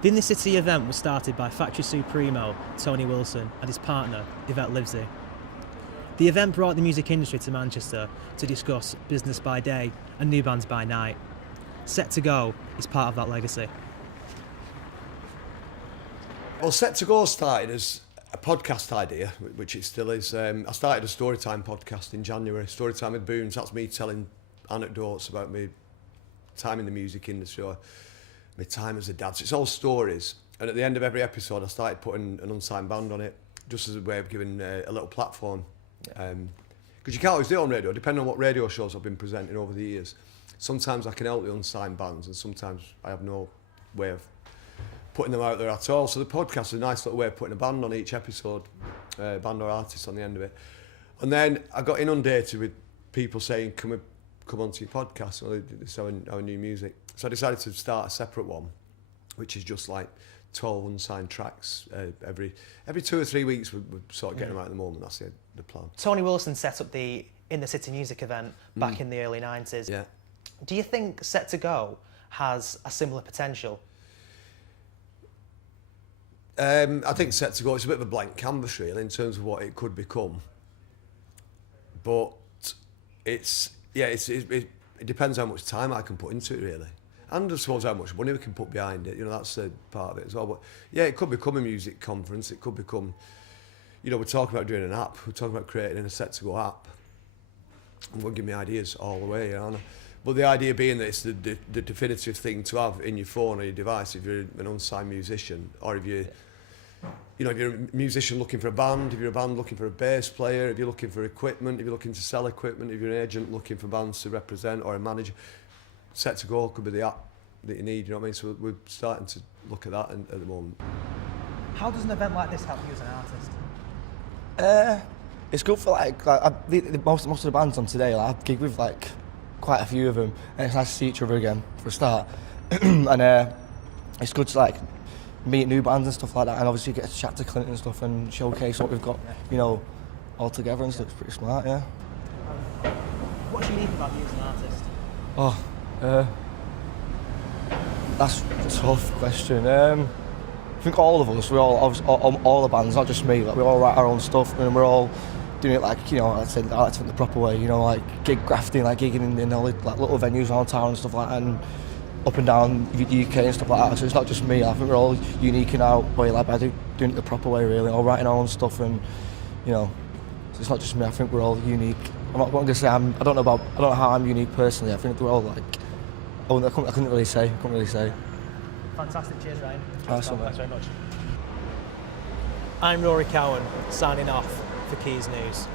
The In the City event was started by Factory Supremo, Tony Wilson, and his partner, Yvette Livesey. The event brought the music industry to Manchester to discuss business by day and new bands by night. Set to Go is part of that legacy. Well, Set to Go started as a podcast idea, which it still is. I started a Storytime podcast in January, Storytime with Boons. That's me telling anecdotes about my time in the music industry or my time as a dad. So it's all stories. And at the end of every episode, I started putting an unsigned band on it, just as a way of giving a little platform. Because you can't always do it on radio, depending on what radio shows I've been presenting over the years. Sometimes I can help the unsigned bands, and sometimes I have no way of putting them out there at all. So the podcast is a nice little way of putting a band on each episode, band or artist on the end of it. And then I got inundated with people saying, can we come onto your podcast? Or this is our new music. So I decided to start a separate one, which is just like 12 unsigned tracks every 2 or 3 weeks. We're sort of getting them out at the moment. That's the plan. Tony Wilson set up the In the City music event back in the early 90s. Yeah. Do you think Set to Go has a similar potential? I think Set to Go, it's a bit of a blank canvas really in terms of what it could become. But it depends how much time I can put into it really. And I suppose how much money we can put behind it, that's a part of it as well. But yeah, it could become a music conference, it could become, we're talking about doing an app, we're talking about creating a Set to Go app. I'm going to give me ideas all the way, But the idea being that it's the definitive thing to have in your phone or your device if you're an unsigned musician, or if you're, if you're a musician looking for a band, if you're a band looking for a bass player, if you're looking for equipment, if you're looking to sell equipment, if you're an agent looking for bands to represent or a manager, Set to Go could be the app that you need, you know what I mean? So we're starting to look at that at the moment. How does an event like this help you as an artist? It's good for most of the bands on today. I gig with quite a few of them, and it's nice to see each other again for a start. And it's good to meet new bands and stuff like that, and obviously get to chat to Clint and stuff and showcase what we've got, all together and stuff. It's pretty smart, yeah. What's unique about you as an artist? That's a tough question. I think all of us, we're all the bands, not just me, we all write our own stuff, and we're all doing it I like to think the proper way, gig grafting, gigging in all little venues around town and stuff like that, and up and down the UK and stuff like that. So it's not just me. I think we're all unique in our way, by doing it the proper way, really, all writing our own stuff, and so it's not just me. I think we're all unique. I'm not going to say I don't know how I'm unique personally. I think we're all I couldn't really say. Fantastic. Cheers, Ryan. Thanks very much. I'm Rory Cowan, signing off for Keys News.